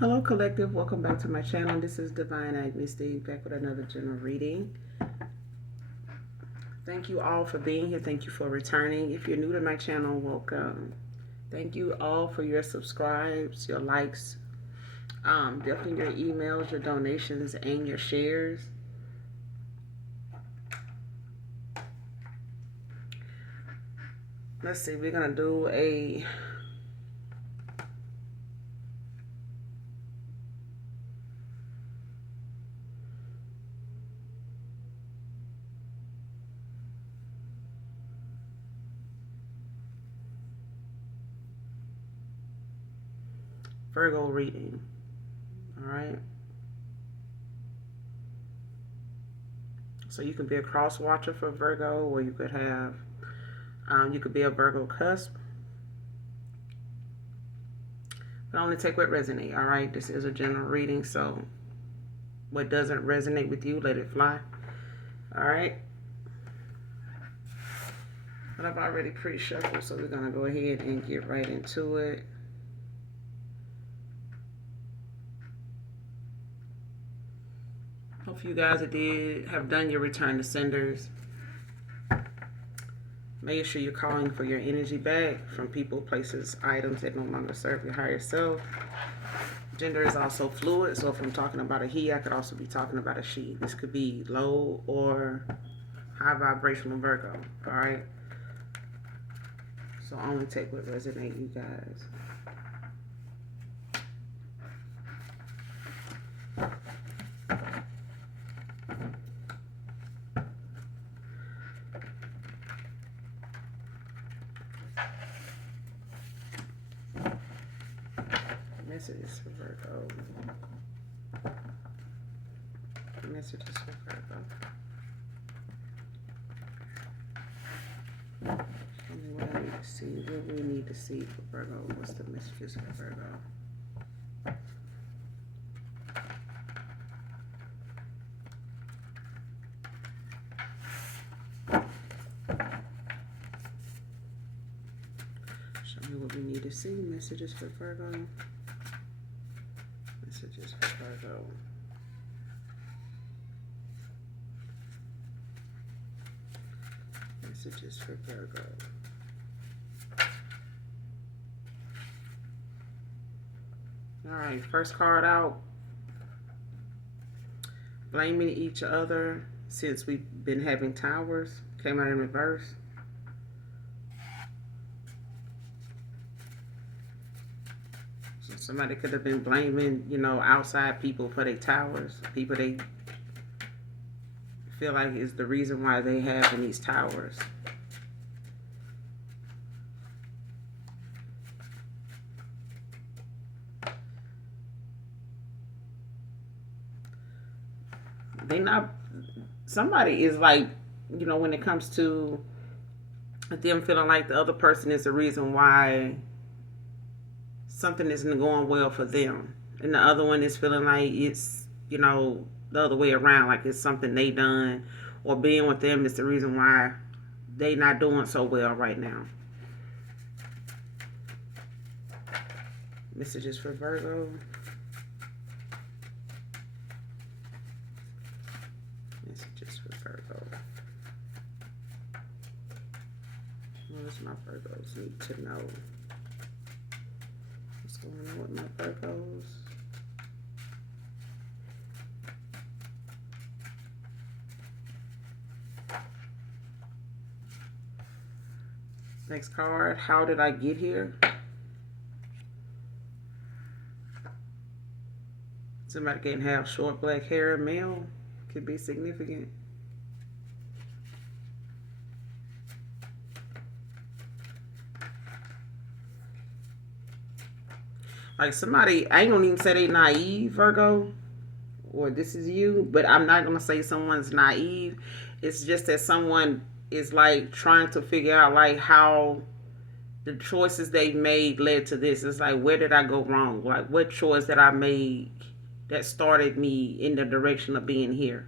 Hello, collective. Welcome back to my channel. This is Divine Agnesty back with another general reading. Thank you all for being here. Thank you for returning. If you're new to my channel, welcome. Thank you all for your subscribes, your likes, definitely your emails, your donations, and your shares. Let's see. We're gonna do a Virgo reading. All right. So you can be a cross watcher for Virgo, or you could have, you could be a Virgo cusp. But only take what resonates. All right. This is a general reading, so what doesn't resonate with you, let it fly. All right. But I've already pre-shuffled, so we're gonna go ahead and get right into it. Hope you guys have done your return to senders. Make sure you're calling for your energy back from people, places, items that no longer serve your higher self. Gender is also fluid, so if I'm talking about a he, I could also be talking about a she. This could be low or high vibrational Virgo. All right. So only take what resonates, you guys. Messages for Virgo. Messages for Virgo. Tell me what I need to see. What we need to see for Virgo. What's the messages for Virgo? Show me what we need to see. Messages for Virgo. Messages for Virgo. Messages for Virgo. All right, first card out. Blaming each other since we've been having towers. Came out in reverse. So somebody could have been blaming, outside people for their towers. People they feel like is the reason why they have in these towers. Somebody is like, when it comes to them feeling like the other person is the reason why something isn't going well for them. And the other one is feeling like it's, the other way around, like it's something they done or being with them is the reason why they not doing so well right now. Messages for Virgo. Messages for Virgo. What does my Virgos need to know? What's going on with my Virgos? Next card, how did I get here? Somebody can have short black hair, male, could be significant. Like somebody, I ain't gonna even say they naive, Virgo, or this is you, but I'm not gonna say someone's naive. It's just that someone is like trying to figure out like how the choices they made led to this. It's like, where did I go wrong? Like, what choice that I made that started me in the direction of being here?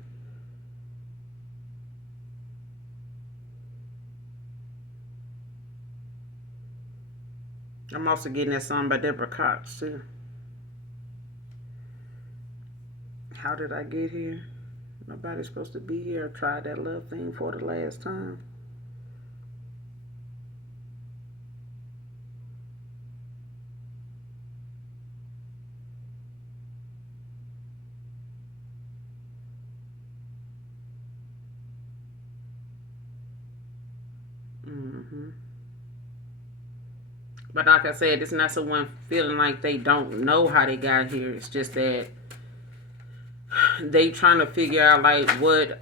I'm also getting that song by Deborah Cox too. How did I get here? Nobody's supposed to be here. I tried that love thing for the last time. Hmm. But like I said, it's not someone feeling like they don't know how they got here. It's just that they trying to figure out like what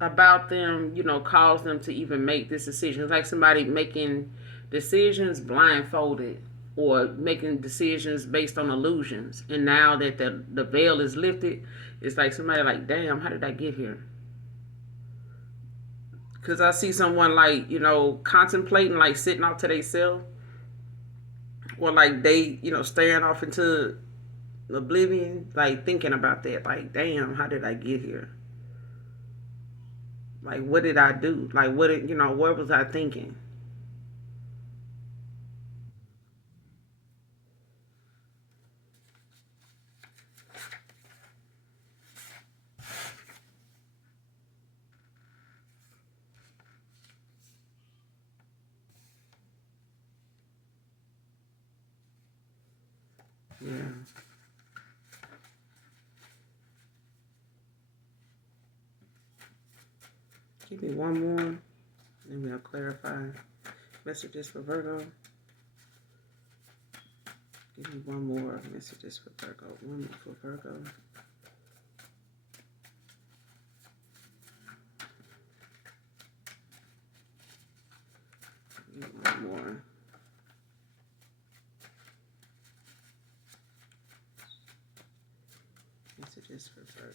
about them, caused them to even make this decision. It's like somebody making decisions blindfolded or making decisions based on illusions. And now that the veil is lifted, it's like somebody like, damn, how did I get here? Because I see someone like, contemplating, like sitting off to themselves, or like they, staring off into oblivion, like thinking about that, like, damn, how did I get here? Like, what did I do? Like, what was I thinking? Yeah. Give me one more, and we'll clarify. Messages for Virgo. Give me one more. Messages for Virgo. One more for Virgo. Give me one more. Messages for Virgo.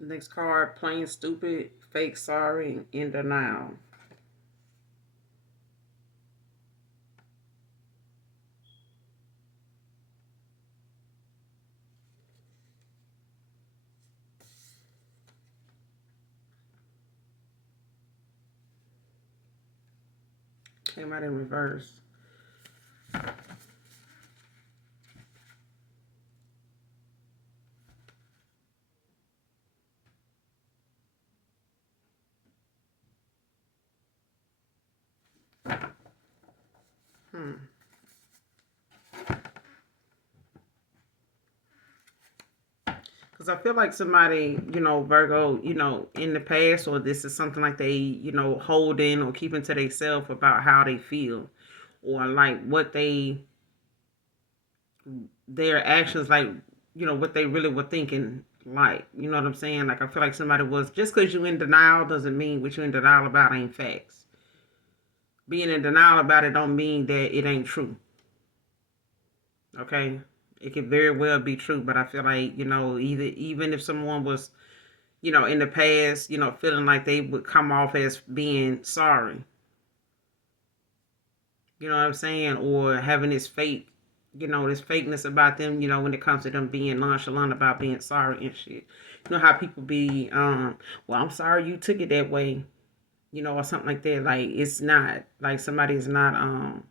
Next card, plain stupid, fake sorry, in denial. Came out in reverse. Hmm. Because I feel like somebody, Virgo, in the past, or this is something like they, hold in or keeping to themselves about how they feel, or like what their actions, like, what they really were thinking, like, you know what I'm saying? Like, I feel like somebody was, just because you in denial doesn't mean what you in denial about ain't facts. Being in denial about it don't mean that it ain't true. Okay? It could very well be true, but I feel like, even if someone was, in the past, feeling like they would come off as being sorry. You know what I'm saying? Or having this fake, this fakeness about them, when it comes to them being nonchalant about being sorry and shit. You know how people be, well, I'm sorry you took it that way, or something like that. Like, it's not, like, somebody is not,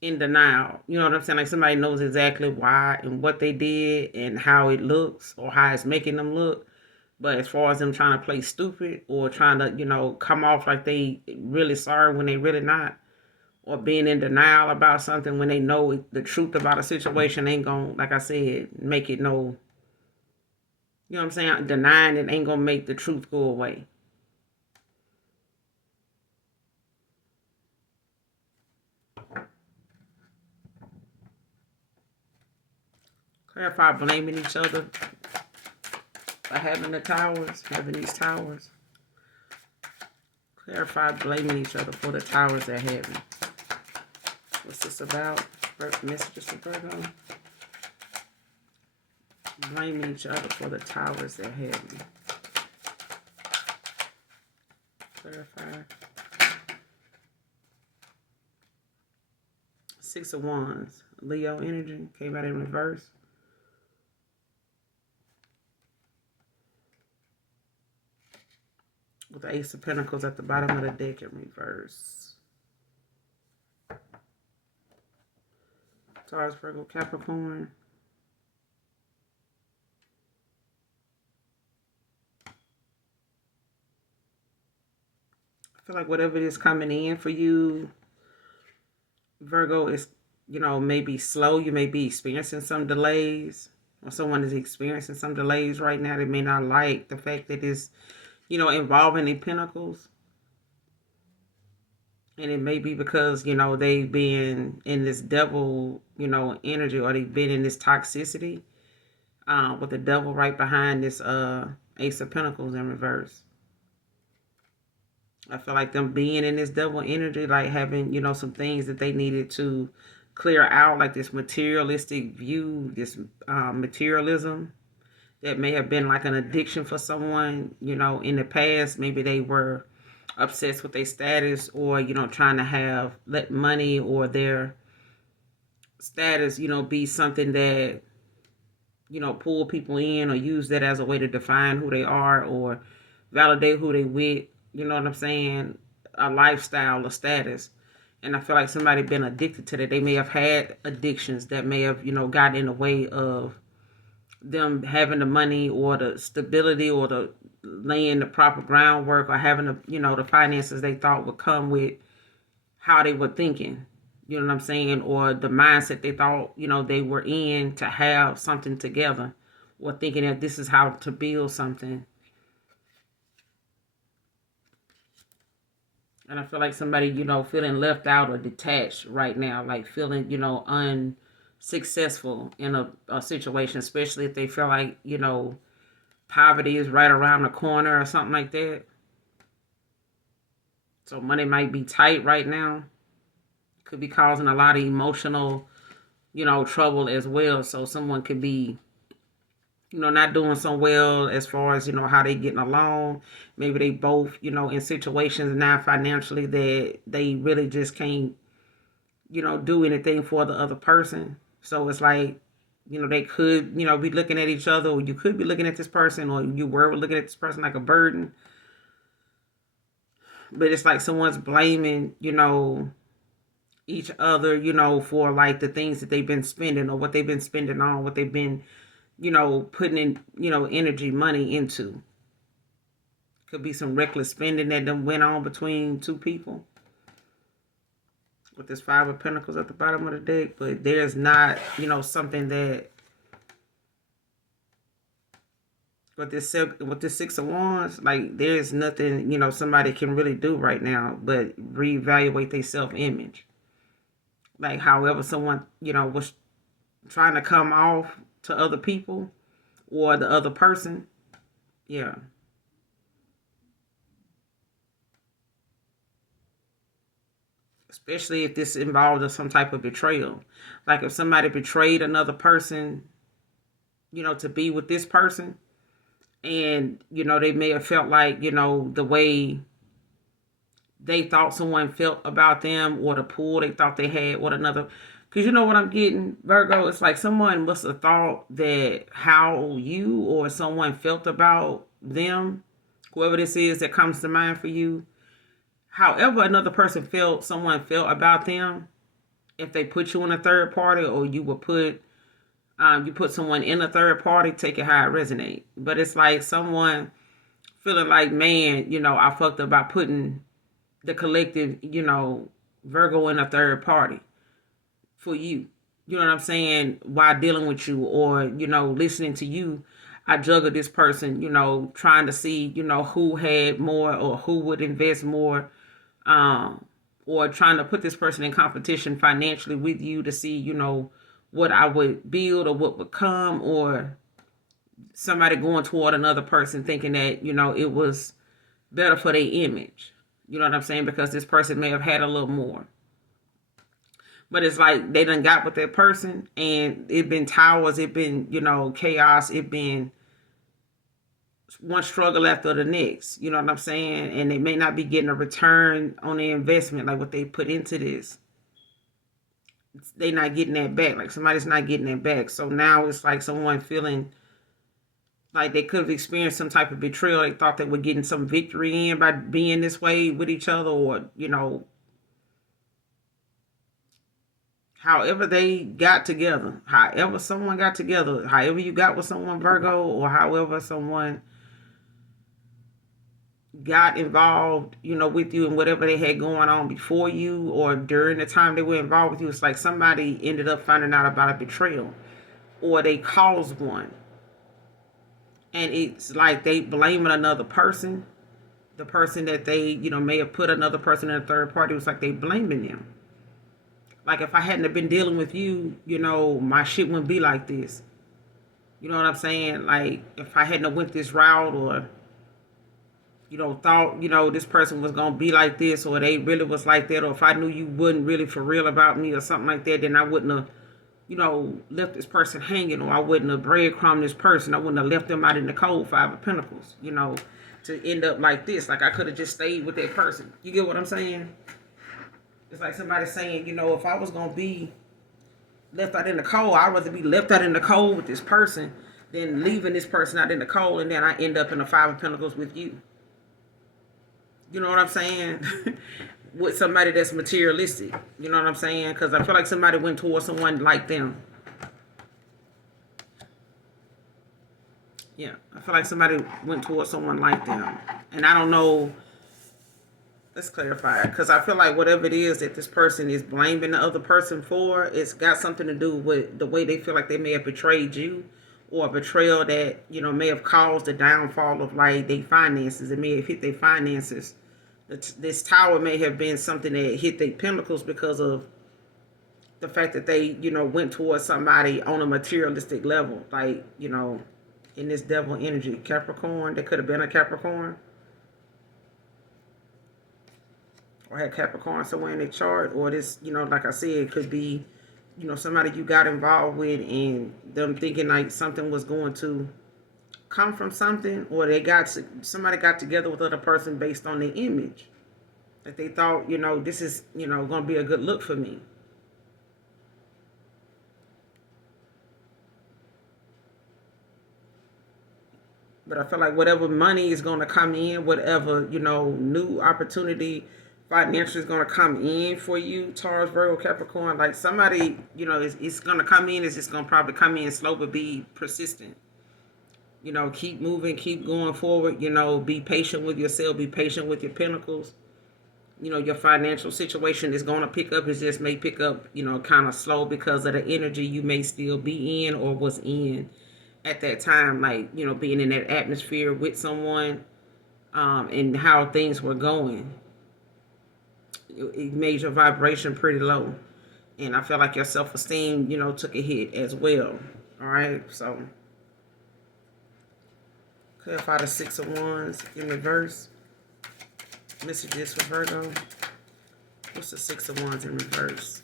in denial. You know what I'm saying? Like, somebody knows exactly why and what they did and how it looks or how it's making them look. But as far as them trying to play stupid or trying to, come off like they really sorry when they really not, or being in denial about something when they know the truth about a situation ain't gonna, like I said, make it no, you know what I'm saying? Denying it ain't gonna make the truth go away. Clarify blaming each other for having the towers, having these towers. Clarify blaming each other for the towers they're having. What's this about? First messages for Virgo. Blaming each other for the towers they're having. Clarify. Six of Wands. Leo energy came out in reverse. with the Ace of Pentacles at the bottom of the deck in reverse. Taurus, Virgo, Capricorn. I feel like whatever is coming in for you, Virgo, is, maybe slow. You may be experiencing some delays, or someone is experiencing some delays right now. They may not like the fact that it's, involving the pentacles. And it may be because, they've been in this devil, energy, or they've been in this toxicity, with the devil right behind this Ace of Pentacles in reverse. I feel like them being in this devil energy, like having, some things that they needed to clear out, like this materialistic view, this materialism that may have been like an addiction for someone, in the past. Maybe they were obsessed with their status, or, trying to let money or their status, be something that, pull people in, or use that as a way to define who they are or validate who they with, you know what I'm saying? A lifestyle, a status. And I feel like somebody been addicted to that. They may have had addictions that may have, gotten in the way of them having the money or the stability or the laying the proper groundwork, or having the, the finances they thought would come with how they were thinking. You know what I'm saying? Or the mindset they thought, they were in to have something together, or thinking that this is how to build something. And I feel like somebody, feeling left out or detached right now, like feeling, unsuccessful in a situation, especially if they feel like, poverty is right around the corner or something like that. So money might be tight right now. Could be causing a lot of emotional, trouble as well. So someone could be, not doing so well as far as, how they getting along. Maybe they both, in situations now financially that they really just can't, do anything for the other person. So it's like, they could, be looking at each other, or you could be looking at this person, or you were looking at this person like a burden. But it's like someone's blaming, each other, for like the things that they've been spending, or what they've been spending on, what they've been, putting in, energy, money into. Could be some reckless spending that done went on between two people. With this Five of Pentacles at the bottom of the deck. But there's not, something that, with this Six of Wands, like there's nothing, somebody can really do right now but reevaluate their self-image. Like however someone, was trying to come off to other people or the other person. Yeah. Especially if this involved some type of betrayal. Like if somebody betrayed another person, to be with this person, and, they may have felt like, the way they thought someone felt about them, or the pull they thought they had with another. Because you know what I'm getting, Virgo? It's like someone must have thought that how you or someone felt about them, whoever this is that comes to mind for you, however another person felt, someone felt about them, if they put you in a third party, or you would put, you put someone in a third party, take it how it resonate. But it's like someone feeling like, man, I fucked up by putting the collective, Virgo in a third party for you. You know what I'm saying? While dealing with you, or, listening to you, I juggled this person, trying to see, who had more, or who would invest more, or trying to put this person in competition financially with you to see, what I would build or what would come, or somebody going toward another person thinking that, it was better for their image. You know what I'm saying? Because this person may have had a little more. But it's like they done got with that person, and it been towers, it been, chaos, it been one struggle after the next. You know what I'm saying? And they may not be getting a return on their investment, like what they put into this. They not getting that back. Like somebody's not getting that back. So now it's like someone feeling Like they could have experienced some type of betrayal. They thought they were getting some victory in by being this way with each other, or however they got together, however someone got together, however you got with someone, Virgo, or however someone got involved, with you and whatever they had going on before you or during the time they were involved with you. It's like somebody ended up finding out about a betrayal or they caused one. And it's like they blaming another person. The person that they, may have put another person in a third party. It was like they blaming them. Like if I hadn't have been dealing with you, my shit wouldn't be like this. You know what I'm saying? Like if I hadn't have went this route or thought, this person was gonna be like this, or they really was like that, or if I knew you wasn't really for real about me or something like that, then I wouldn't have, left this person hanging, or I wouldn't have breadcrumbed this person. I wouldn't have left them out in the cold, Five of Pentacles, to end up like this. Like I could have just stayed with that person. You get what I'm saying? It's like somebody saying, if I was gonna be left out in the cold, I'd rather be left out in the cold with this person than leaving this person out in the cold, and then I end up in the Five of Pentacles with you. You know what I'm saying? With somebody that's materialistic. You know what I'm saying? Because I feel like somebody went towards someone like them. Yeah, I feel like somebody went towards someone like them. And I don't know. Let's clarify it. Because I feel like whatever it is that this person is blaming the other person for, it's got something to do with the way they feel like they may have betrayed you. Or a betrayal that, may have caused the downfall of like their finances. It may have hit their finances. This tower may have been something that hit their pentacles because of the fact that they, went towards somebody on a materialistic level. Like, in this devil energy. Capricorn, that could have been a Capricorn. Or had Capricorn somewhere in their chart. Or this, like I said, it could be, somebody you got involved with and them thinking like something was going to come from something, or somebody got together with other person based on their image that they thought, this is, going to be a good look for me. But I feel like whatever money is going to come in, whatever, new opportunity financially is going to come in for you, Taurus, Virgo, Capricorn, like somebody, it's going to come in, it's just going to probably come in slow but be persistent. Keep moving, keep going forward, be patient with yourself, be patient with your pentacles. Your financial situation is going to pick up. It just may pick up, kind of slow because of the energy you may still be in or was in at that time. Like, being in that atmosphere with someone and how things were going. It made your vibration pretty low. And I feel like your self-esteem, took a hit as well. All right, so clarify the Six of Wands in reverse. Messages for Virgo. What's the Six of Wands in reverse?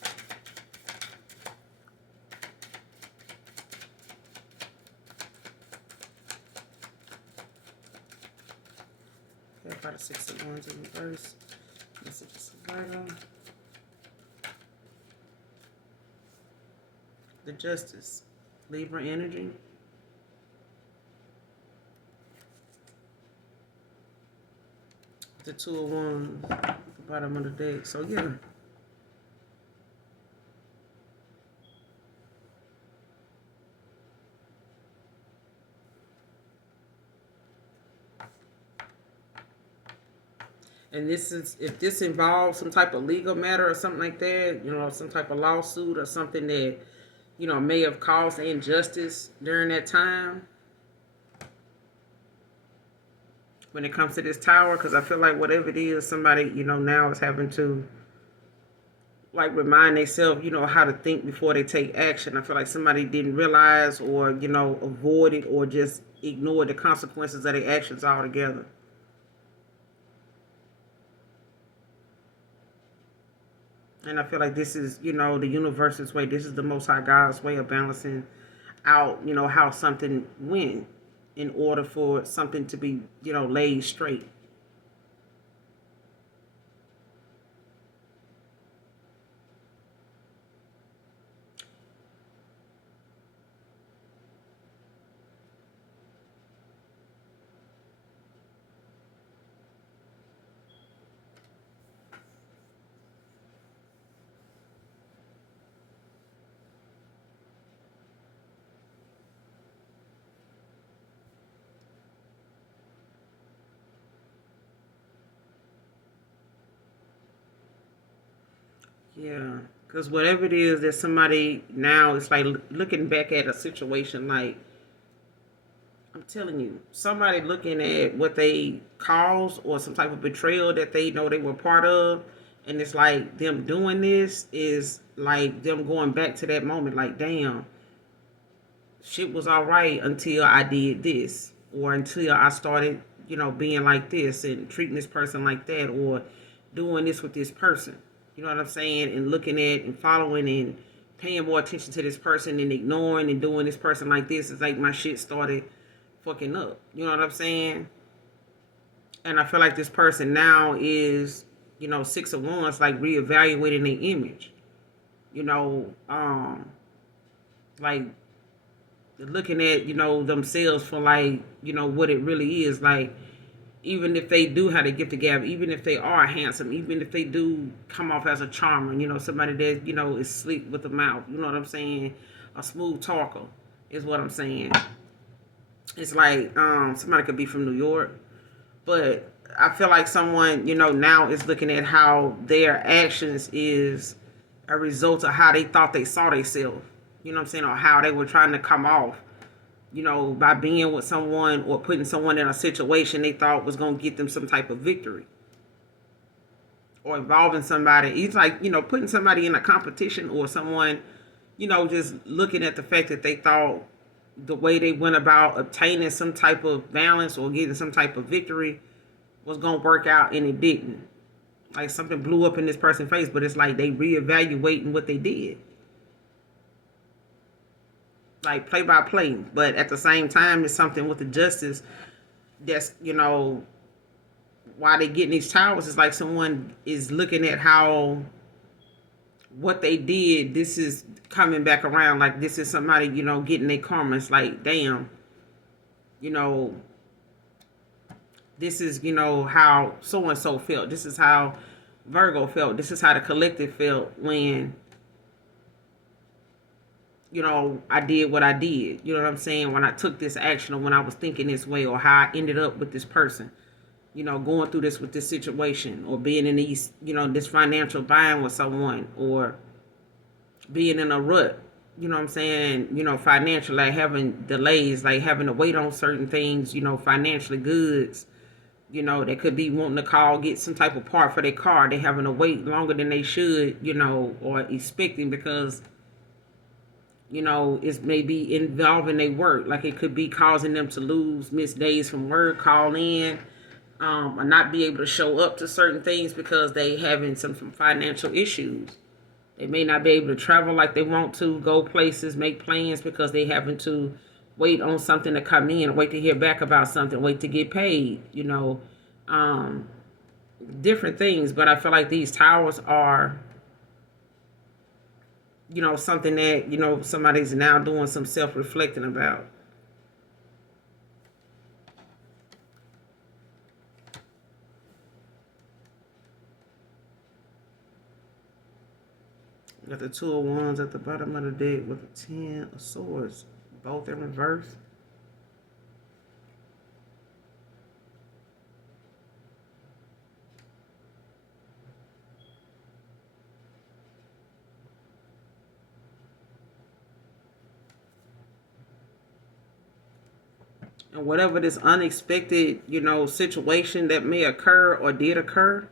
Clarify the Six of Wands in reverse. Messages for Virgo. The Justice. Libra energy. The Two of Wands, the bottom of the deck. So yeah. And this is, if this involves some type of legal matter or something like that, some type of lawsuit or something that, may have caused injustice during that time. When it comes to this tower, because I feel like whatever it is, somebody, now is having to like remind themselves, how to think before they take action. I feel like somebody didn't realize or, avoid it or just ignore the consequences of their actions altogether. And I feel like this is, the universe's way. This is the Most High God's way of balancing out, how something went in order for something to be, laid straight. Yeah, because whatever it is that somebody now, it's like looking back at a situation. Like I'm telling you, somebody looking at what they caused or some type of betrayal that they know they were part of, and it's like them doing this is like them going back to that moment. Like, damn, shit was all right until I did this, or until I started, being like this and treating this person like that, or doing this with this person. You know what I'm saying? And looking at and following and paying more attention to this person and ignoring and doing this person like this is like my shit started fucking up. You know what I'm saying? And I feel like this person now is, Six of Wands, like reevaluating their image. You know, like looking at themselves for like what it really is like. Even if they do have a gift of gab, even if they are handsome, even if they do come off as a charmer, somebody that is sleek with the mouth, you know what I'm saying, a smooth talker is what I'm saying. It's like somebody could be from New York, but I feel like someone now is looking at how their actions is a result of how they thought they saw themselves, you know what I'm saying, or how they were trying to come off, by being with someone or putting someone in a situation they thought was going to get them some type of victory, or involving somebody. It's like, putting somebody in a competition, or someone, just looking at the fact that they thought the way they went about obtaining some type of balance or getting some type of victory was going to work out, and it didn't. Like something blew up in this person's face, but it's like they reevaluating what they did. Like play by play, but at the same time, it's something with the justice that's why they getting these towers. Is like someone is looking at how what they did. This is coming back around. Like this is somebody getting their karma. It's like damn, you know this is how so and so felt. This is how Virgo felt. This is how the collective felt when I did what I did. You know what I'm saying? When I took this action, or when I was thinking this way, or how I ended up with this person, going through this with this situation, or being in these, this financial bind with someone, or being in a rut, you know what I'm saying? Financially, like having delays, like having to wait on certain things, financially goods, they could be wanting to call, get some type of part for their car. They having to wait longer than they should, or expecting because it's maybe involving their work. Like it could be causing them to miss days from work, call in, or not be able to show up to certain things because they having some financial issues. They may not be able to travel like they want to, go places, make plans because they having to wait on something to come in, wait to hear back about something, wait to get paid, um, different things. But I feel like these towers are something that, somebody's now doing some self-reflecting about. Got the Two of Wands at the bottom of the deck with the Ten of Swords, both in reverse. And whatever this unexpected, situation that may occur or did occur,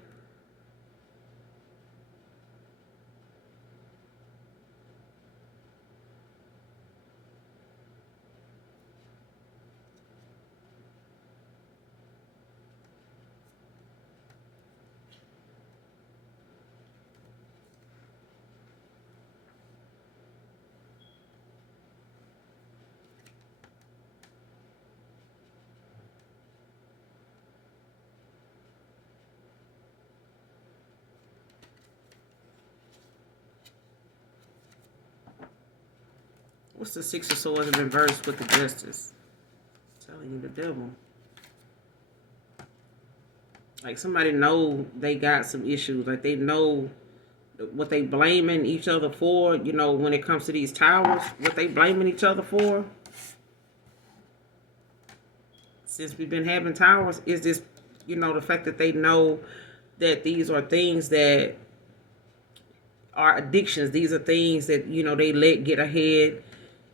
what's the Six of Swords in reverse with the Justice? I'm telling you, the devil. Like somebody know they got some issues. Like they know what they blaming each other for. When it comes to these towers, what they blaming each other for. Since we've been having towers, is this, the fact that they know that these are things that are addictions. These are things that, they let get ahead.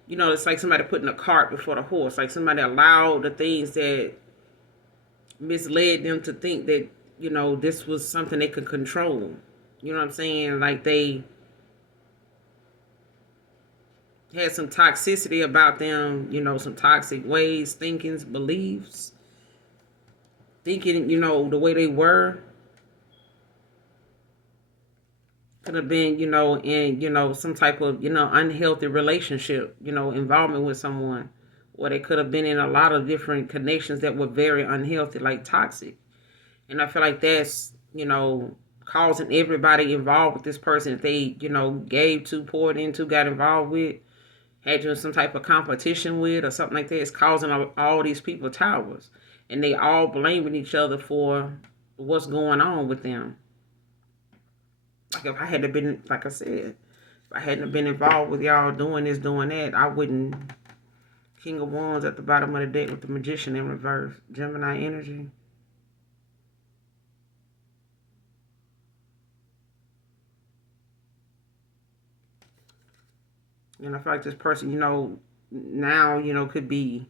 It's like somebody putting a cart before the horse. Like somebody allowed the things that misled them to think that, this was something they could control. You know what I'm saying? Like they had some toxicity about them, some toxic ways, thinkings, beliefs, thinking, the way they were. Could have been, in, some type of, unhealthy relationship, involvement with someone. Or they could have been in a lot of different connections that were very unhealthy, like toxic. And I feel like that's, causing everybody involved with this person that they, gave to, poured into, got involved with, had you in some type of competition with or something like that. It's causing all these people towers. And they all blaming each other for what's going on with them. Like if I had been, like I said, if I hadn't been involved with y'all doing this, doing that, I wouldn't. King of Wands at the bottom of the deck with the Magician in reverse. Gemini energy. And I feel like this person, now, could be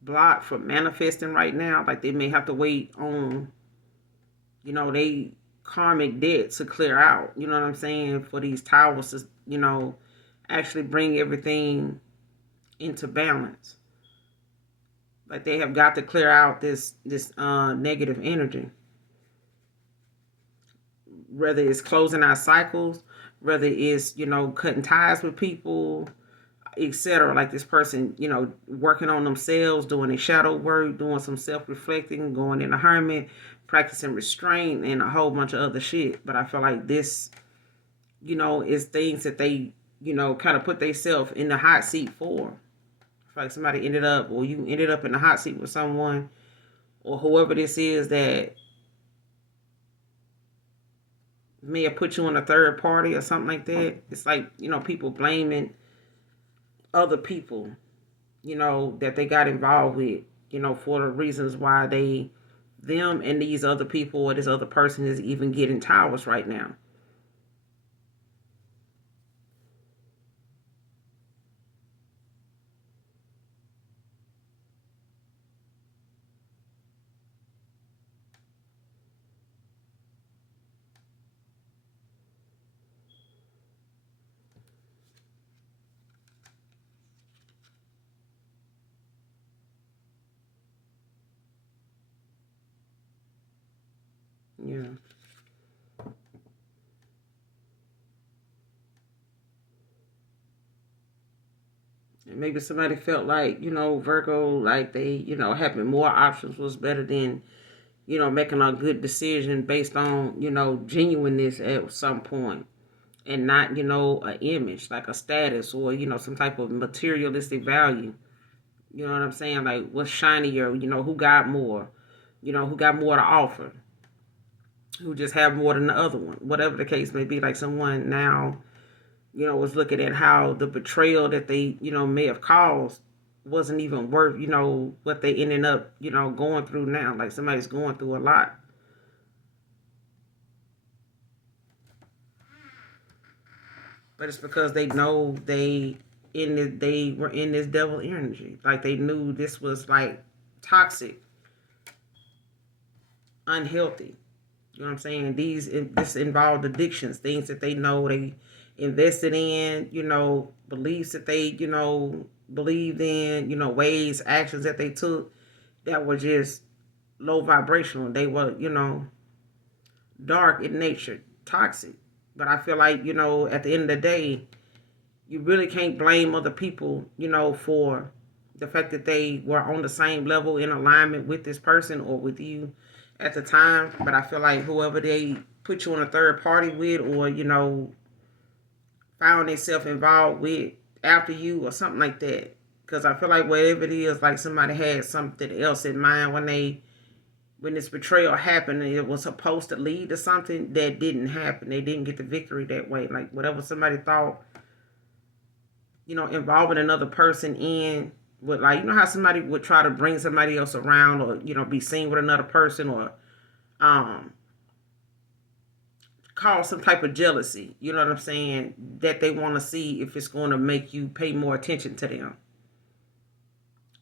blocked from manifesting right now. Like they may have to wait on, they karmic debt to clear out. You know what I'm saying? For these towers to, actually bring everything into balance. Like they have got to clear out this negative energy. Whether it's closing out cycles, whether it's, cutting ties with people, etc. Like this person, working on themselves, doing a shadow work, doing some self-reflecting, going in a hermit, practicing restraint, and a whole bunch of other shit. But I feel like this, is things that they, kind of put themselves in the hot seat for. I feel like somebody ended up, or you ended up in the hot seat with someone, or whoever this is that may have put you on a third party or something like that. It's like, people blaming other people, that they got involved with, for the reasons why them and these other people or this other person is even getting towers right now. Yeah. And maybe somebody felt like, Virgo, like they, having more options was better than, making a good decision based on, genuineness at some point, and not, an image, like a status or, some type of materialistic value. You know what I'm saying? Like what's shinier, who got more, who got more to offer, who just have more than the other one. Whatever the case may be, like someone now, was looking at how the betrayal that they, may have caused wasn't even worth, what they ended up, going through now. Like somebody's going through a lot. But it's because they know they were in this devil energy. Like they knew this was like toxic, unhealthy. You know what I'm saying? This involved addictions, things that they know they invested in, beliefs that they, believed in, ways, actions that they took that were just low vibrational. They were, dark in nature, toxic. But I feel like, at the end of the day, you really can't blame other people, for the fact that they were on the same level in alignment with this person or with you at the time. But I feel like whoever they put you on a third party with, or, found themselves involved with after you or something like that. Because I feel like whatever it is, like somebody had something else in mind when this betrayal happened, and it was supposed to lead to something that didn't happen. They didn't get the victory that way. Like whatever somebody thought, involving another person in would, like, how somebody would try to bring somebody else around, or, be seen with another person, or um cause some type of jealousy. You know what I'm saying? That they want to see if it's going to make you pay more attention to them.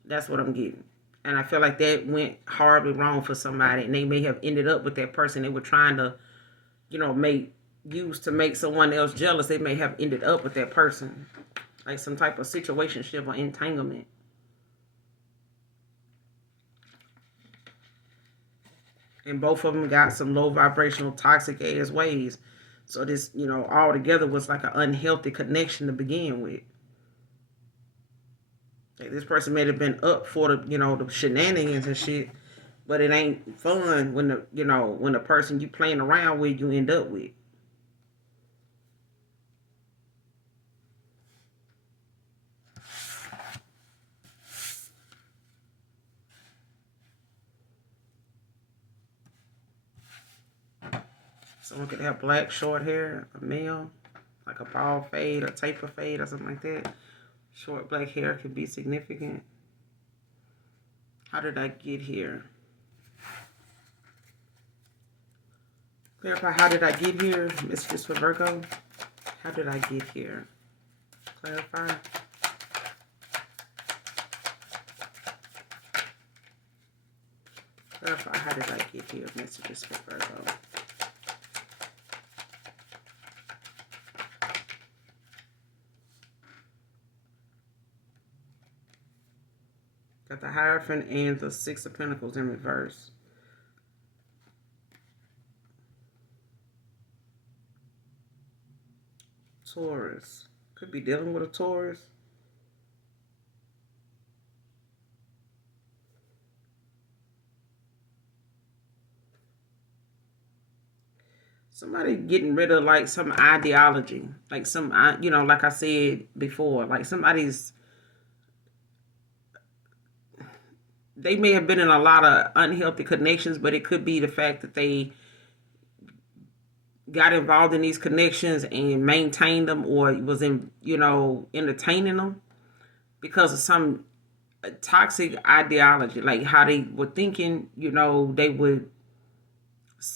That's what I'm getting. And I feel like that went horribly wrong for somebody, and they may have ended up with that person they were trying to, make use to make someone else jealous. They may have ended up with that person, like some type of situationship or entanglement. And both of them got some low vibrational toxic ass ways. So this, all together was like an unhealthy connection to begin with. Like this person may have been up for the shenanigans and shit, but it ain't fun when the person you playing around with you end up with. Someone could have black short hair, a male, like a bald fade or taper fade or something like that. Short black hair could be significant. How did I get here? Clarify, how did I get here? Messages for Virgo. How did I get here? Clarify. Clarify, how did I get here? Messages for Virgo. Got the Hierophant and the Six of Pentacles in reverse. Taurus. Could be dealing with a Taurus. Somebody getting rid of like some ideology. Like some, like I said before, like they may have been in a lot of unhealthy connections, but it could be the fact that they got involved in these connections and maintained them, or was entertaining them because of some toxic ideology, like how they were thinking, they would,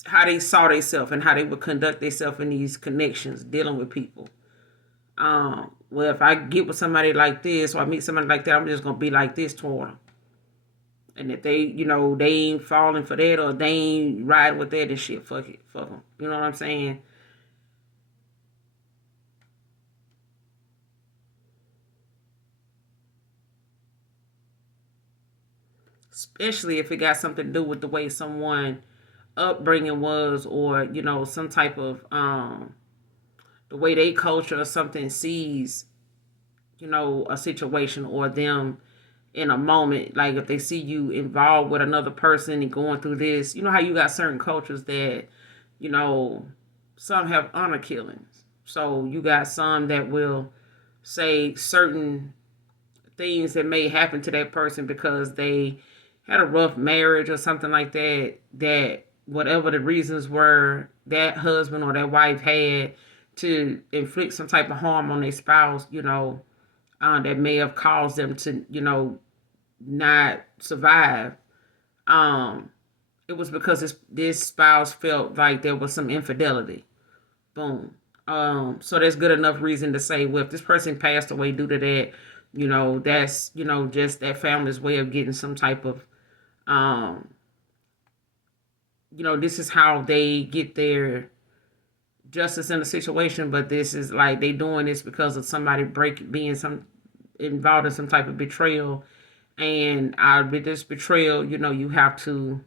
how they saw themselves and how they would conduct themselves in these connections, dealing with people. Well, if I get with somebody like this, or I meet somebody like that, I'm just gonna be like this toward them. And if they, they ain't falling for that, or they ain't riding with that and shit, fuck it, fuck them. You know what I'm saying? Especially if it got something to do with the way someone upbringing was, or some type of the way they culture or something sees a situation or them in a moment. Like if they see you involved with another person and going through this, how you got certain cultures that some have honor killings, so you got some that will say certain things that may happen to that person because they had a rough marriage or something like that, that whatever the reasons were, that husband or that wife had to inflict some type of harm on their spouse, that may have caused them to, not survive. Um, it was because this spouse felt like there was some infidelity. Boom. So that's good enough reason to say, well, if this person passed away due to that, that's, just that family's way of getting some type of, um, this is how they get their justice in a situation, but this is like they doing this because of somebody being some involved in some type of betrayal. And with this betrayal, you have to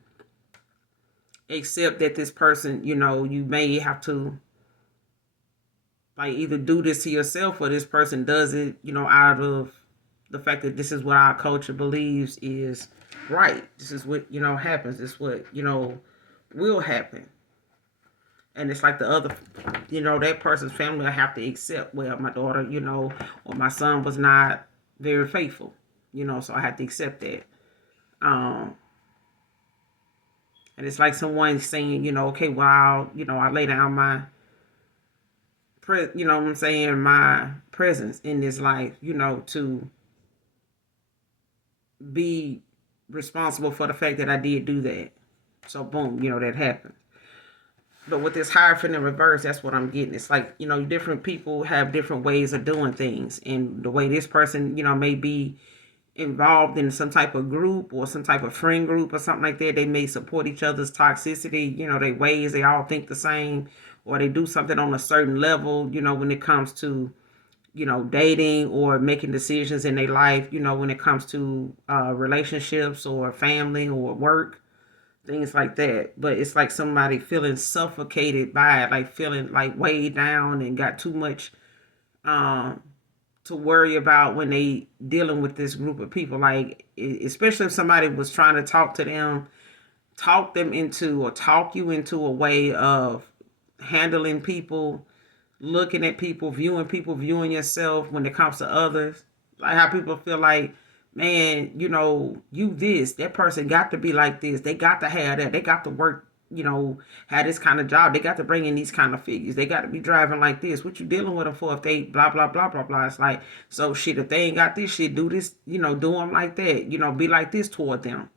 accept that this person, you may have to like either do this to yourself, or this person does it, out of the fact that this is what our culture believes is right. This is what, happens. This is what, will happen. And it's like the other, that person's family, I have to accept, well, my daughter, or my son was not very faithful, so I have to accept that. Um, and it's like someone saying, okay, well, I lay down my, what I'm saying, my presence in this life, to be responsible for the fact that I did do that. So boom, that happened. But with this Hierophant in reverse, that's what I'm getting. It's like, different people have different ways of doing things. And the way this person, may be involved in some type of group or some type of friend group or something like that, they may support each other's toxicity, their ways, they all think the same, or they do something on a certain level, when it comes to, dating or making decisions in their life, when it comes to relationships or family or work, things like that. But it's like somebody feeling suffocated by it, like feeling like weighed down and got too much um, to worry about when they dealing with this group of people. Like, especially if somebody was trying to talk them into or talk you into a way of handling people, looking at people, viewing yourself when it comes to others. Like how people feel like, man, you this, that person got to be like this. They got to have that. They got to work, have this kind of job. They got to bring in these kind of figures. They got to be driving like this. What you dealing with them for if they blah, blah, blah, blah, blah. It's like, so shit, if they ain't got this shit, do this, do them like that. Be like this toward them.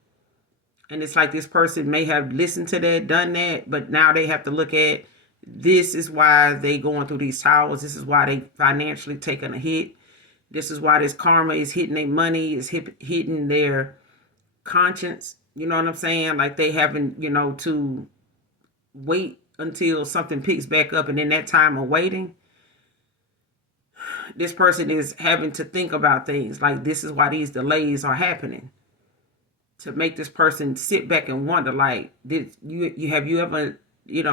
And it's like this person may have listened to that, done that, but now they have to look at this is why they going through these towers. This is why they financially taking a hit. This is why this karma is hitting their money, is hitting their conscience. You know what I'm saying? Like they having, to wait until something picks back up. And in that time of waiting, this person is having to think about things. Like this is why these delays are happening. To make this person sit back and wonder, like, did you have you ever,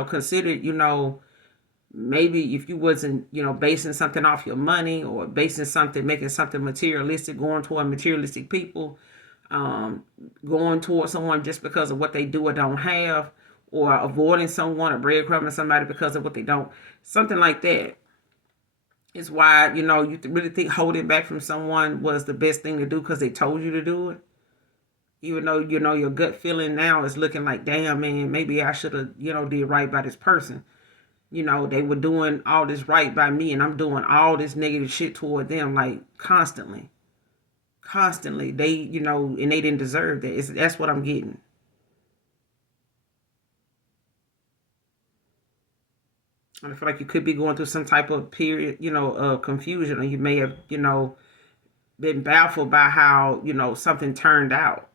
considered, maybe if you wasn't, basing something off your money or basing something, making something materialistic, going toward materialistic people, um, going towards someone just because of what they do or don't have, or avoiding someone or breadcrumbing somebody because of what they don't, something like that. Is why, you really think holding back from someone was the best thing to do because they told you to do it. Even though, your gut feeling now is looking like, damn, man, maybe I should have, did right by this person. They were doing all this right by me and I'm doing all this negative shit toward them, like constantly. Constantly. They, and they didn't deserve that. That's what I'm getting. And I feel like you could be going through some type of period, of confusion, or you may have, been baffled by how, something turned out.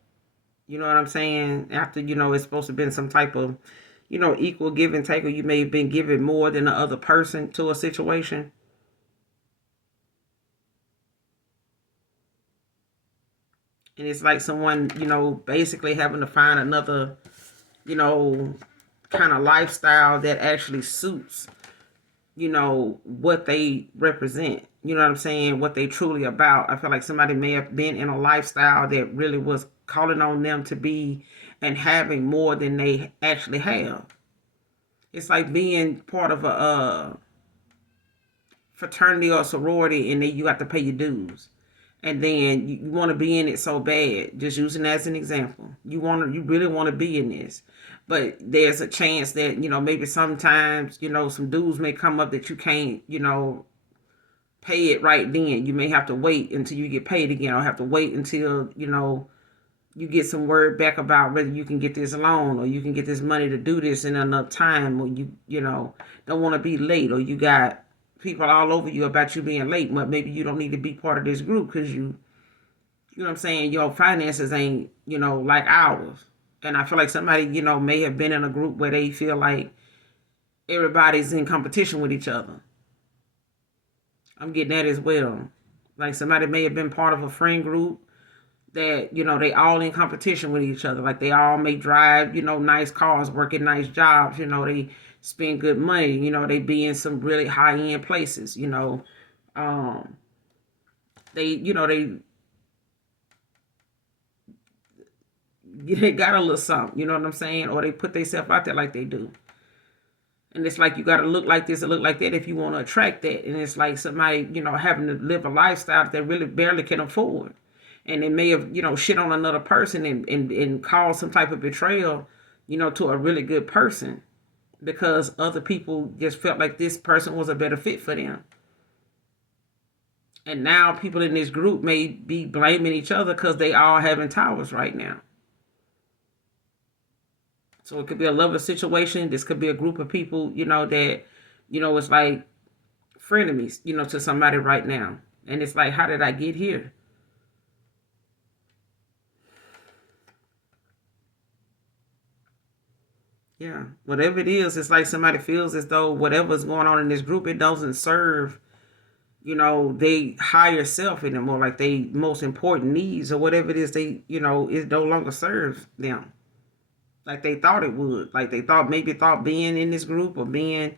You know what I'm saying? After, it's supposed to have been some type of, equal give and take, or you may have been given more than the other person to a situation. And it's like someone, basically having to find another, you know, kind of lifestyle that actually suits, what they represent. You know what I'm saying? What they truly about. I feel like somebody may have been in a lifestyle that really was calling on them to be and having more than they actually have. It's like being part of a fraternity or sorority, and then you have to pay your dues. And then you want to be in it so bad. Just using it as an example, you really want to be in this, but there's a chance that maybe sometimes some dues may come up that you can't pay it right then. You may have to wait until you get paid again, or have to wait until you get some word back about whether you can get this loan or you can get this money to do this in enough time, or you don't want to be late, or you got people all over you about you being late, but maybe you don't need to be part of this group because you know what I'm saying, your finances ain't like ours. And I feel like somebody may have been in a group where they feel like everybody's in competition with each other. I'm getting that as well. Like somebody may have been part of a friend group that they all in competition with each other. Like they all may drive nice cars, working nice jobs. They spend good money. They be in some really high end places. Um, they got a little something. You know what I'm saying? Or they put themselves out there like they do. And it's like you got to look like this and look like that if you want to attract that. And it's like somebody having to live a lifestyle that they really barely can afford. And they may have shit on another person and cause some type of betrayal to a really good person, because other people just felt like this person was a better fit for them. And now people in this group may be blaming each other because they all having towers right now. So it could be a lover situation. This could be a group of people, that, it's like frenemies, to somebody right now. And it's like, how did I get here? Yeah. Whatever it is, it's like somebody feels as though whatever's going on in this group, it doesn't serve, they higher self anymore, like they most important needs or whatever it is it no longer serves them like they thought it would. Like they thought being in this group or being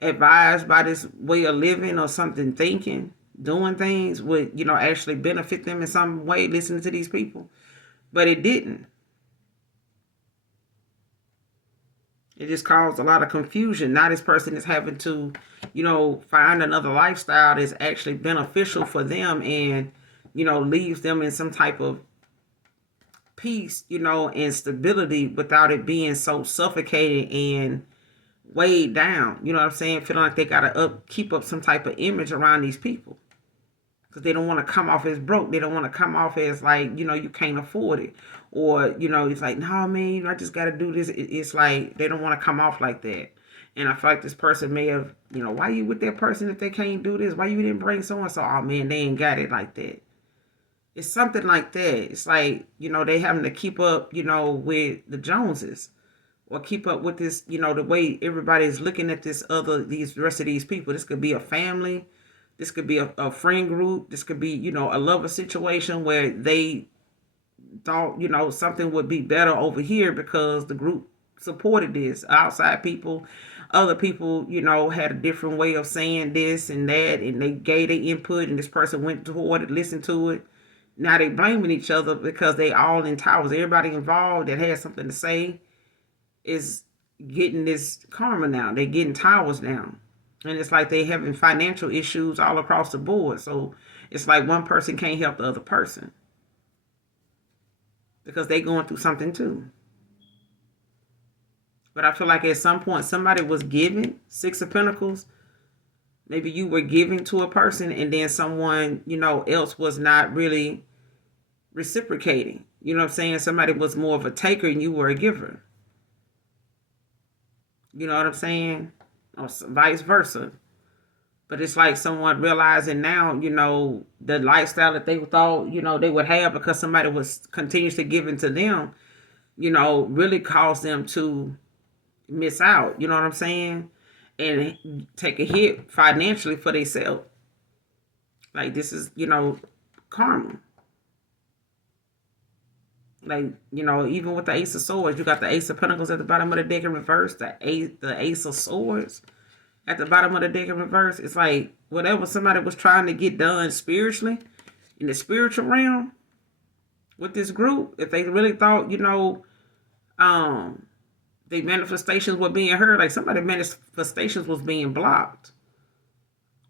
advised by this way of living or something, thinking, doing things would, actually benefit them in some way, listening to these people. But it didn't. It just caused a lot of confusion. Now this person is having to, find another lifestyle that's actually beneficial for them and, leaves them in some type of peace, and stability without it being so suffocating and weighed down. You know what I'm saying? Feeling like they gotta keep up some type of image around these people because they don't want to come off as broke. They don't want to come off as like, you can't afford it, or it's like, no man, I just got to do this. It's like they don't want to come off like that. And I feel like this person may have, why you with that person if they can't do this? Why you didn't bring so and so? Oh man, they ain't got it like that. It's something like that. It's like, they having to keep up, with the Joneses, or keep up with this, the way everybody's looking at these rest of these people. This could be a family. This could be a friend group. This could be, a lover situation where they thought, something would be better over here because the group supported this. Outside people, other people, had a different way of saying this and that, and they gave their input, and this person went toward it, listened to it. Now they blaming each other because they all in towers. Everybody involved that has something to say is getting this karma now. They getting towers now. And it's like they having financial issues all across the board. So it's like one person can't help the other person because they going through something too. But I feel like at some point somebody was giving. Six of Pentacles. Maybe you were giving to a person and then someone, else was not really reciprocating. You know what I'm saying? Somebody was more of a taker and you were a giver. You know what I'm saying? Or vice versa. But it's like someone realizing now, the lifestyle that they thought, they would have because somebody was continuously giving to them, really caused them to miss out. You know what I'm saying? And take a hit financially for themselves. Like this is, karma. Like, even with the Ace of Swords, you got the Ace of Pentacles at the bottom of the deck in reverse, the Ace of Swords at the bottom of the deck in reverse. It's like whatever somebody was trying to get done spiritually, in the spiritual realm, with this group, if they really thought, the manifestations were being heard, like somebody's manifestations was being blocked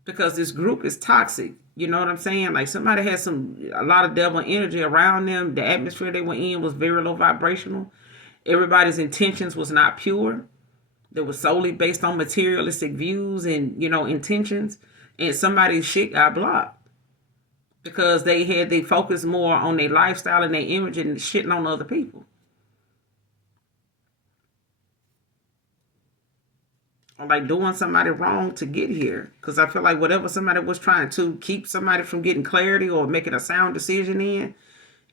because this group is toxic. You know what I'm saying? Like somebody had a lot of devil energy around them. The atmosphere they were in was very low vibrational. Everybody's intentions was not pure. They were solely based on materialistic views and, intentions. And somebody's shit got blocked because they focused more on their lifestyle and their image and shitting on other people. Like doing somebody wrong to get here. Because I feel like whatever somebody was trying to keep somebody from getting clarity or making a sound decision in,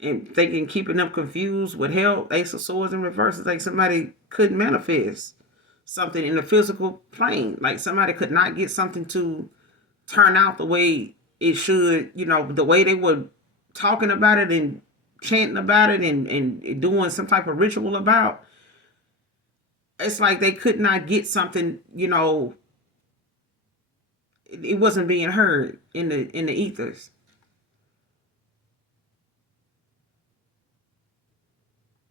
and thinking keeping them confused would help. Ace of Swords in reverse is like somebody couldn't manifest something in the physical plane. Like somebody could not get something to turn out the way it should, the way they were talking about it and chanting about it and doing some type of ritual about. It's like they could not get something, it wasn't being heard in the ethers.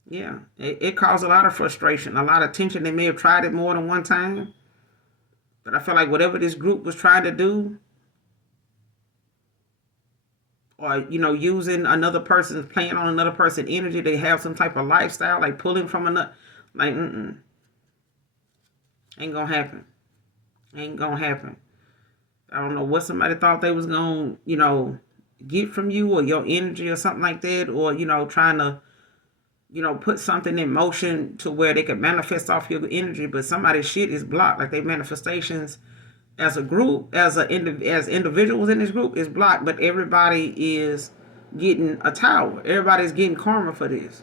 Yeah, it caused a lot of frustration, a lot of tension. They may have tried it more than one time, but I feel like whatever this group was trying to do, or using another person's, playing on another person's energy, they have some type of lifestyle, like pulling from another, like ain't gonna happen. Ain't gonna happen. I don't know what somebody thought they was gonna, get from you or your energy or something like that, or trying to put something in motion to where they could manifest off your energy, but somebody's shit is blocked. Like their manifestations as a group, as individuals in this group is blocked, but everybody is getting a tower. Everybody's getting karma for this.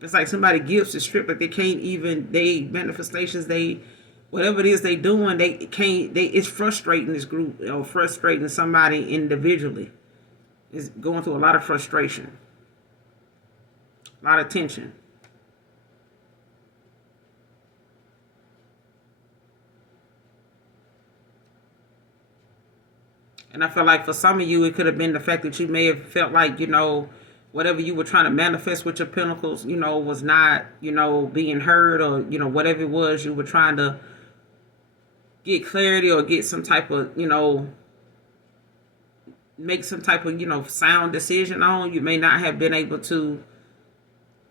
It's like somebody gifts is stripped, like they can't even they manifestations, they whatever it is they doing, they can't they it's frustrating this group or frustrating somebody individually. Is going through a lot of frustration, a lot of tension. And I feel like for some of you, it could have been the fact that you may have felt like, whatever you were trying to manifest with your pentacles, was not, being heard, or, whatever it was you were trying to get clarity or get some type of, make some type of, sound decision on. You may not have been able to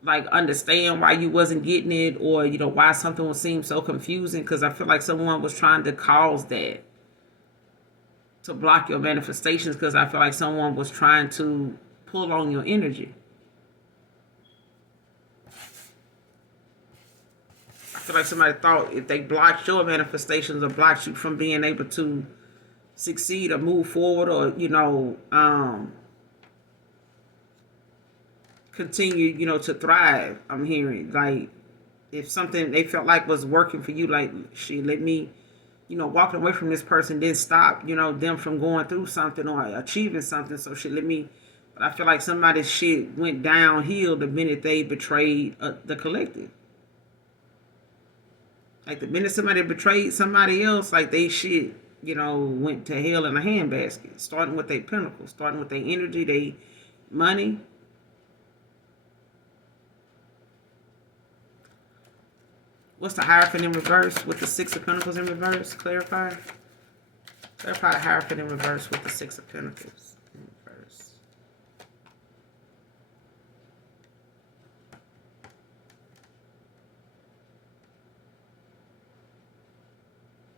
like understand why you wasn't getting it, or, why something would seem so confusing, because I feel like someone was trying to cause that to block your manifestations, because I feel like someone was trying to pull on your energy. I feel like somebody thought if they blocked your manifestations or blocked you from being able to succeed or move forward, or continue to thrive. I'm hearing like if something they felt like was working for you, like she let me walking away from this person didn't stop, them from going through something or achieving something. So shit, but I feel like somebody's shit went downhill the minute they betrayed the collective. Like the minute somebody betrayed somebody else, like they shit, went to hell in a handbasket. Starting with their pinnacle, starting with their energy, their money. What's the Hierophant in reverse with the Six of Pentacles in reverse? Clarify. Clarify the Hierophant in reverse with the Six of Pentacles in reverse.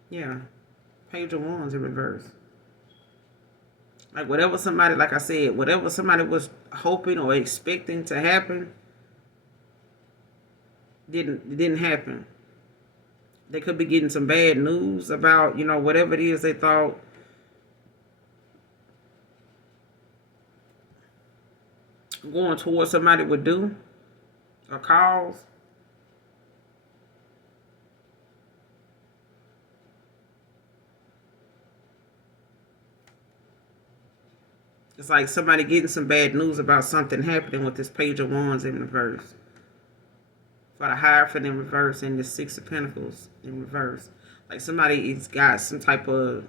Yeah. Page of Wands in reverse. Like whatever somebody, like I said, whatever somebody was hoping or expecting to happen, didn't happen. They could be getting some bad news about, whatever it is they thought going towards somebody would do or cause. It's like somebody getting some bad news about something happening with this Page of Wands in reverse. For the Hierophant in reverse and the Six of Pentacles in reverse. Like somebody's got some type of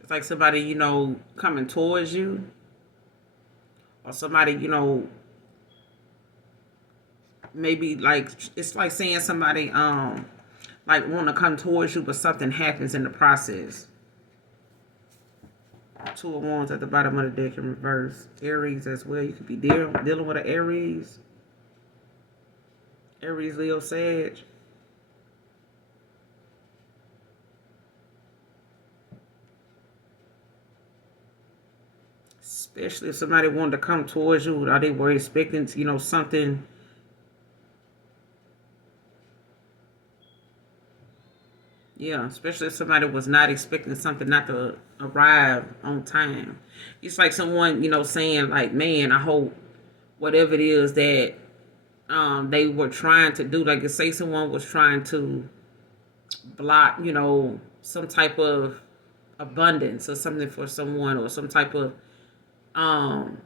it's like somebody, coming towards you. Or somebody, maybe like it's like saying somebody like want to come towards you, but something happens in the process. Two of Wands at the bottom of the deck in reverse. Aries as well. You could be dealing with an Aries. Aries, Leo, Sag. Especially if somebody wanted to come towards you, or they were expecting, something. Yeah, especially if somebody was not expecting something not to arrive on time. It's like someone, saying like, man, I hope whatever it is that they were trying to do, like say someone was trying to block, some type of abundance or something for someone, or some type of um,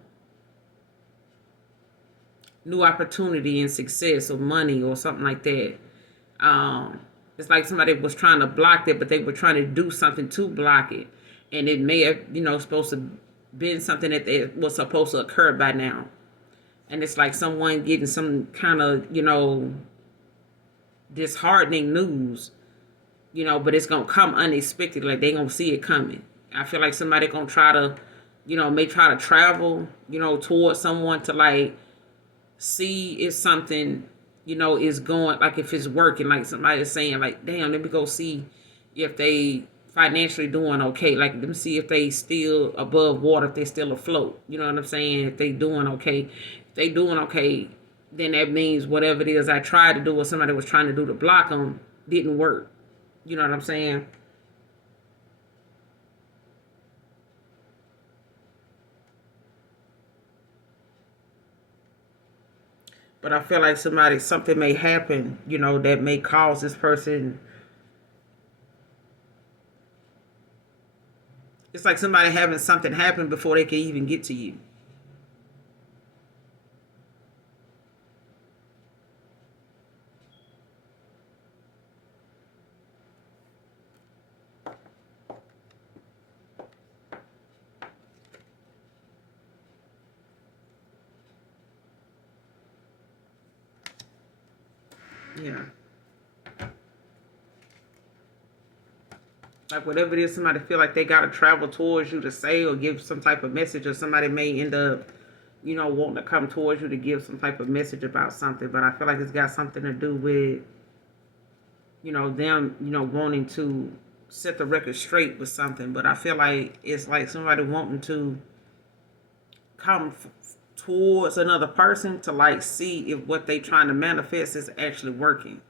new opportunity and success or money or something like that. It's like somebody was trying to block that, but they were trying to do something to block it, and it may have, supposed to been something that was supposed to occur by now, and it's like someone getting some kind of, disheartening news but it's gonna come unexpected. Like they gonna see it coming. I feel like somebody gonna try to, may try to travel, towards someone to like see if something, is going, like if it's working. Like somebody is saying, like, damn, let me go see if they financially doing okay. Like let me see if they still above water, if they still afloat. You know what I'm saying? If they doing okay, then that means whatever it is I tried to do or somebody was trying to do to block them didn't work. You know what I'm saying? But I feel like something may happen, that may cause this person. It's like somebody having something happen before they can even get to you. Yeah. Like whatever it is, somebody feel like they gotta travel towards you to say or give some type of message, or somebody may end up, wanting to come towards you to give some type of message about something. But I feel like it's got something to do with, them, wanting to set the record straight with something. But I feel like it's like somebody wanting to come towards another person to like see if what they trying to manifest is actually working.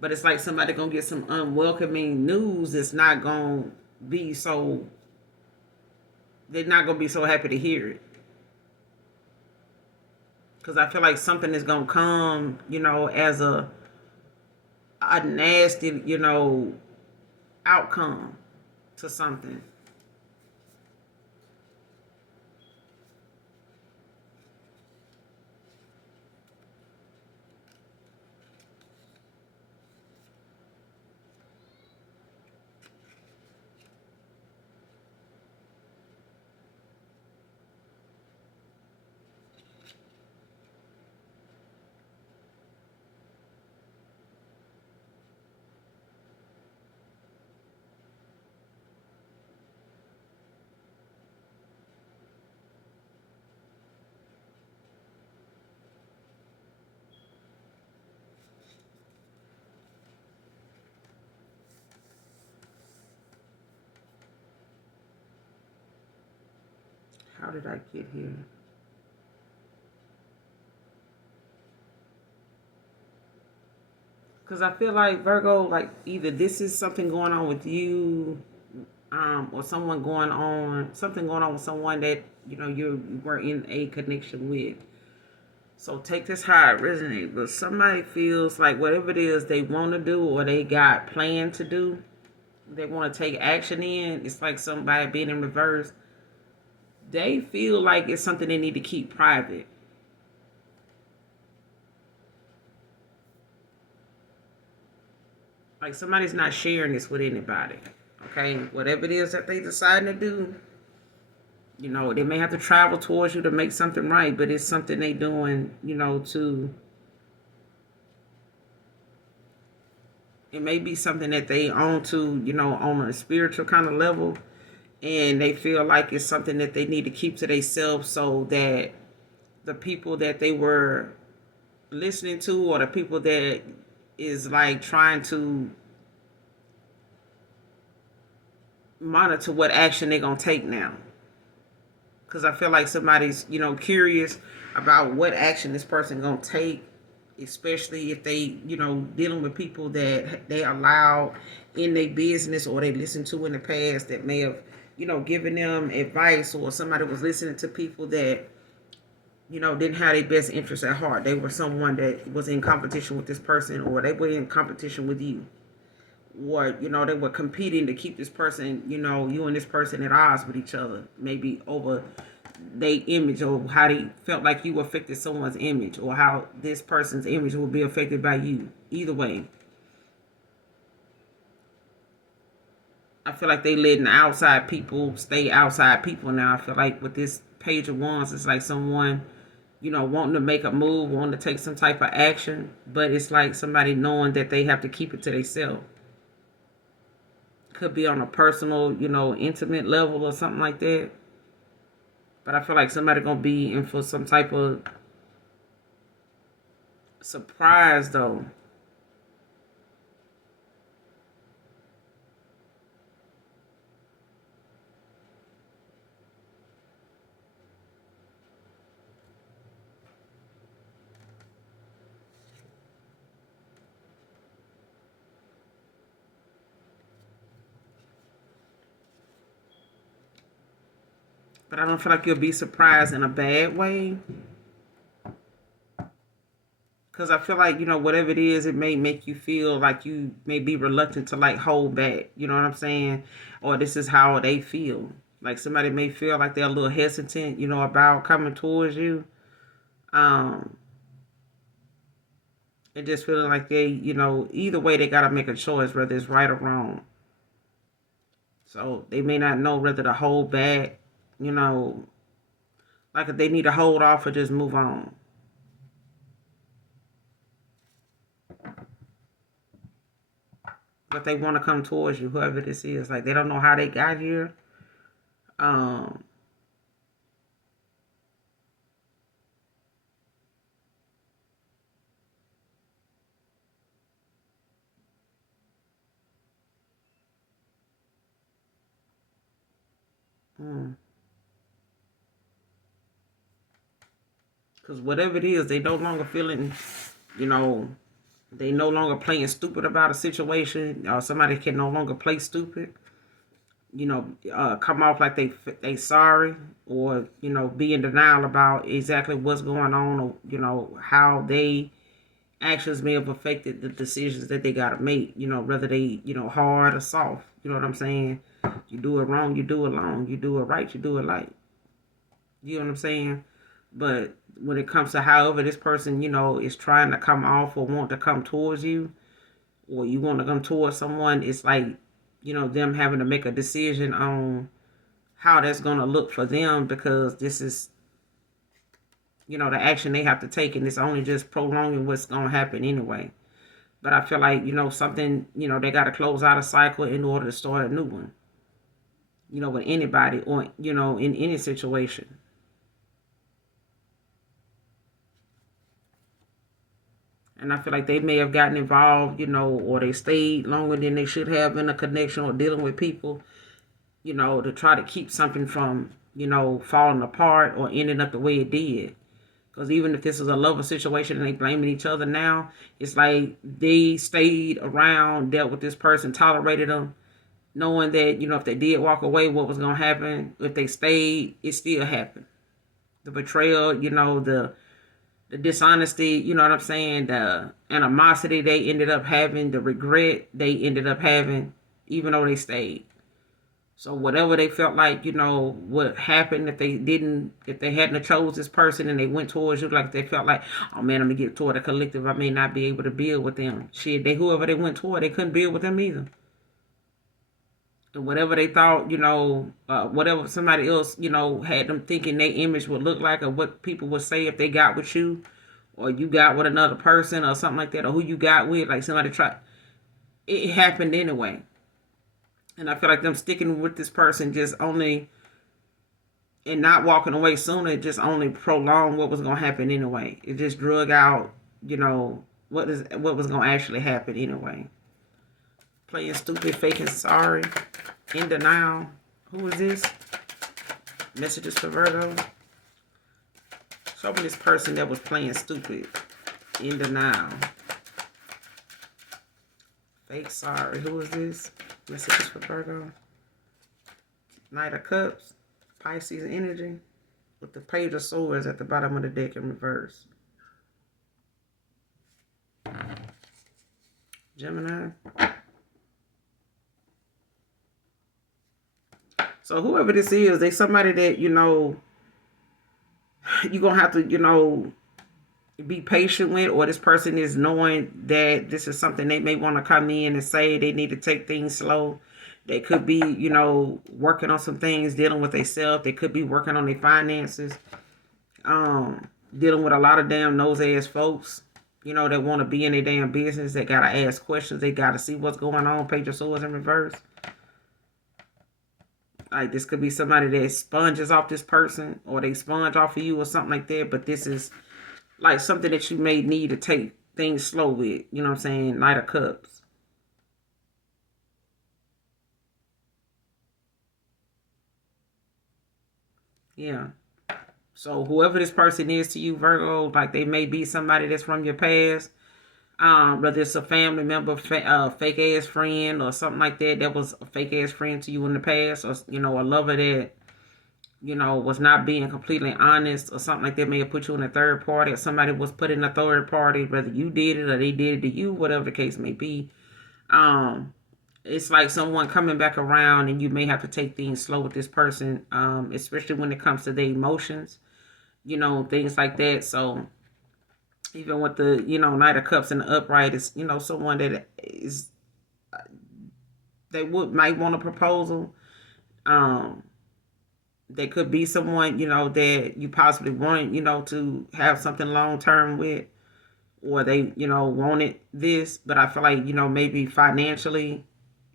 But it's like somebody gonna get some unwelcoming news. It's not gonna be so. They're not gonna be so happy to hear it. Because I feel like something is gonna come, as a nasty, outcome to something. How did I get here? Because I feel like Virgo, like either this is something going on with you, or something going on with someone that you were in a connection with. So take this how it resonates. But somebody feels like whatever it is they want to do or they got planned to do, they want to take action in. It's like somebody being in reverse. They feel like it's something they need to keep private. Like somebody's not sharing this with anybody. Okay, whatever it is that they decide to do, they may have to travel towards you to make something right, but it's something they doing, to. It may be something that they own to, on a spiritual kind of level, and they feel like it's something that they need to keep to themselves so that the people that they were listening to or the people that is like trying to monitor what action they're gonna take now. Because I feel like somebody's curious about what action this person gonna take, especially if they dealing with people that they allow in their business or they listened to in the past that may have given them advice, or somebody was listening to people that didn't have their best interests at heart. They were someone that was in competition with this person, or they were in competition with you, or they were competing to keep this person, you and this person at odds with each other, maybe over their image, or how they felt like you affected someone's image, or how this person's image will be affected by you. Either way, I feel like they letting outside people stay outside people now. I feel like with this page of wands, it's like someone wanting to make a move, wanting to take some type of action, but it's like somebody knowing that they have to keep it to themselves. Could be on a personal, intimate level or something like that. But I feel like somebody gonna be in for some type of surprise though. But I don't feel like you'll be surprised in a bad way. Because I feel like, whatever it is, it may make you feel like you may be reluctant to like hold back. You know what I'm saying? Or this is how they feel. Like somebody may feel like they're a little hesitant, about coming towards you. Um, and just feeling like they, either way they gotta make a choice, whether it's right or wrong. So they may not know whether to hold back, you know, like if they need to hold off or just move on. But they want to come towards you, whoever this is. Like they don't know how they got here. Um, because whatever it is, they no longer feeling, you know, they no longer playing stupid about a situation. Or somebody can no longer play stupid. Come off like they sorry, or be in denial about exactly what's going on, or how they actions may have affected the decisions that they gotta make. Whether they hard or soft. You know what I'm saying? You do it wrong, you do it long. You do it right, you do it right. You know what I'm saying? But when it comes to however this person is trying to come off or want to come towards you, or you want to come towards someone, it's like them having to make a decision on how that's going to look for them, because this is the action they have to take, and it's only just prolonging what's going to happen anyway. But I feel like something, they got to close out a cycle in order to start a new one, with anybody, or in any situation. And I feel like they may have gotten involved, or they stayed longer than they should have in a connection or dealing with people, to try to keep something from, falling apart or ending up the way it did. Because even if this is a lover situation and they blaming each other now, it's like they stayed around, dealt with this person, tolerated them, knowing that, if they did walk away, what was going to happen. If they stayed, it still happened. The betrayal, the dishonesty, you know what I'm saying? The animosity they ended up having, the regret they ended up having, even though they stayed. So whatever they felt like, what happened if they hadn't chose this person and they went towards you, like they felt like, oh man, I'm gonna get toward a collective, I may not be able to build with them. Shit, whoever they went toward, they couldn't build with them either. And whatever they thought, whatever somebody else, had them thinking their image would look like, or what people would say if they got with you, or you got with another person, or something like that, or who you got with, like somebody tried. It happened anyway. And I feel like them sticking with this person just only, and not walking away sooner, it just only prolonged what was going to happen anyway. It just drug out, what was going to actually happen anyway. Playing stupid, faking sorry, in denial. Who is this? Messages for Virgo. Show me this person that was playing stupid, in denial. Fake sorry. Who is this? Messages for Virgo. Knight of Cups. Pisces energy. With the Page of Swords at the bottom of the deck in reverse. Gemini. So whoever this is, they somebody that, you're going to have to, be patient with, or this person is knowing that this is something they may want to come in and say they need to take things slow. They could be, working on some things, dealing with themselves. They could be working on their finances, dealing with a lot of damn nose-ass folks, that want to be in their damn business. They got to ask questions. They got to see what's going on. Page of Swords in reverse. Like this could be somebody that sponges off this person, or they sponge off of you, or something like that. But this is like something that you may need to take things slow with. You know what I'm saying? Knight of Cups. Yeah. So whoever this person is to you, Virgo, like they may be somebody that's from your past. Whether it's a family member, fake ass friend, or something like that, that was a fake ass friend to you in the past, or a lover that was not being completely honest, or something like that, may have put you in a third party, or somebody was put in a third party, whether you did it or they did it to you, whatever the case may be. Um, it's like someone coming back around, and you may have to take things slow with this person, especially when it comes to their emotions, things like that. So even with the Knight of Cups and the upright, is someone that is they would might want a proposal. Um, they could be someone that you possibly want to have something long term with, or they wanted this, but I feel like maybe financially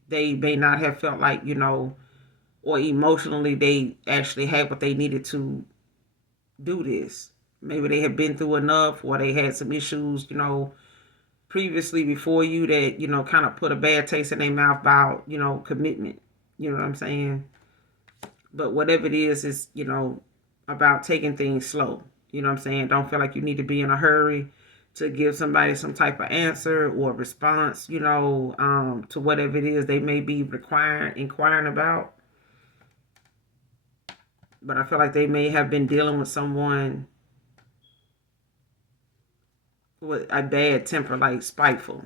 they may not have felt like or emotionally they actually had what they needed to do this. Maybe they had been through enough, or they had some issues previously before you that kind of put a bad taste in their mouth about commitment. You know what I'm saying? But whatever it is about taking things slow. You know what I'm saying? Don't feel like you need to be in a hurry to give somebody some type of answer or response, to whatever it is they may be inquiring about. But I feel like they may have been dealing with someone with a bad temper, like spiteful.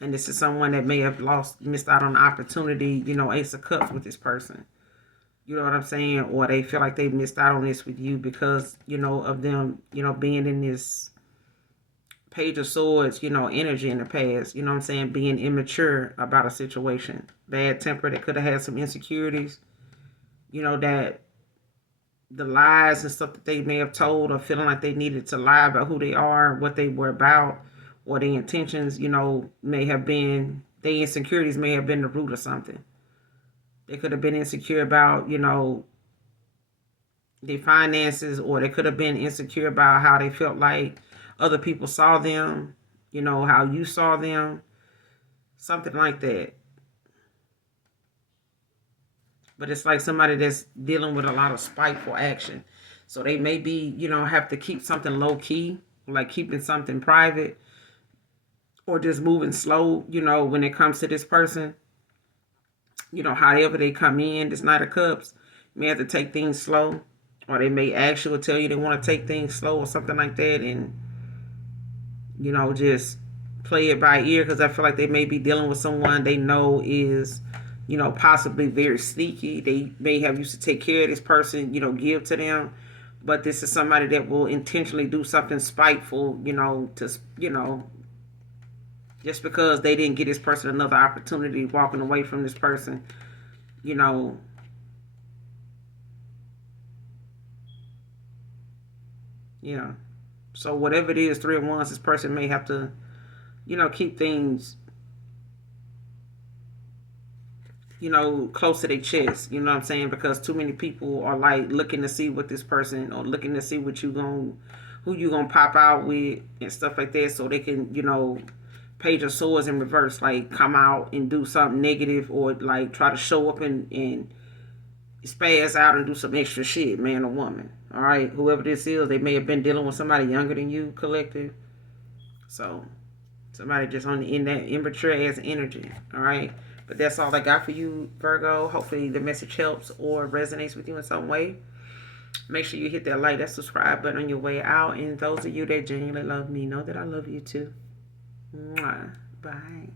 And this is someone that may have missed out on the opportunity, Ace of Cups with this person. You know what I'm saying? Or they feel like they missed out on this with you because, of them, being in this Page of Swords, energy in the past. You know what I'm saying? Being immature about a situation. Bad temper, that could have had some insecurities. That the lies and stuff that they may have told, or feeling like they needed to lie about who they are, what they were about, or their intentions, may have been, their insecurities may have been the root of something. They could have been insecure about, their finances, or they could have been insecure about how they felt like other people saw them, how you saw them, something like that. But it's like somebody that's dealing with a lot of spiteful action. So they may be, have to keep something low key, like keeping something private, or just moving slow, when it comes to this person. However they come in, this Knight of Cups, you may have to take things slow, or they may actually tell you they want to take things slow or something like that, and just play it by ear, because I feel like they may be dealing with someone they know is, possibly very sneaky. They may have used to take care of this person, give to them, but this is somebody that will intentionally do something spiteful, to just because they didn't get this person another opportunity, walking away from this person, you know, yeah. So whatever it is, 3 of Wands, this person may have to, keep things, close to their chest. You know what I'm saying? Because too many people are like looking to see what this person, or looking to see what who you gonna pop out with and stuff like that, so they can, Page of Swords in reverse, like come out and do something negative, or like try to show up and spaz out and do some extra shit, man or woman. All right, whoever this is, they may have been dealing with somebody younger than you, collective. So somebody just in that immature ass energy. All right, but that's all I got for you, Virgo. Hopefully the message helps or resonates with you in some way. Make sure you hit that like, that subscribe button on your way out. And those of you that genuinely love me, know that I love you too. Mwah. Bye.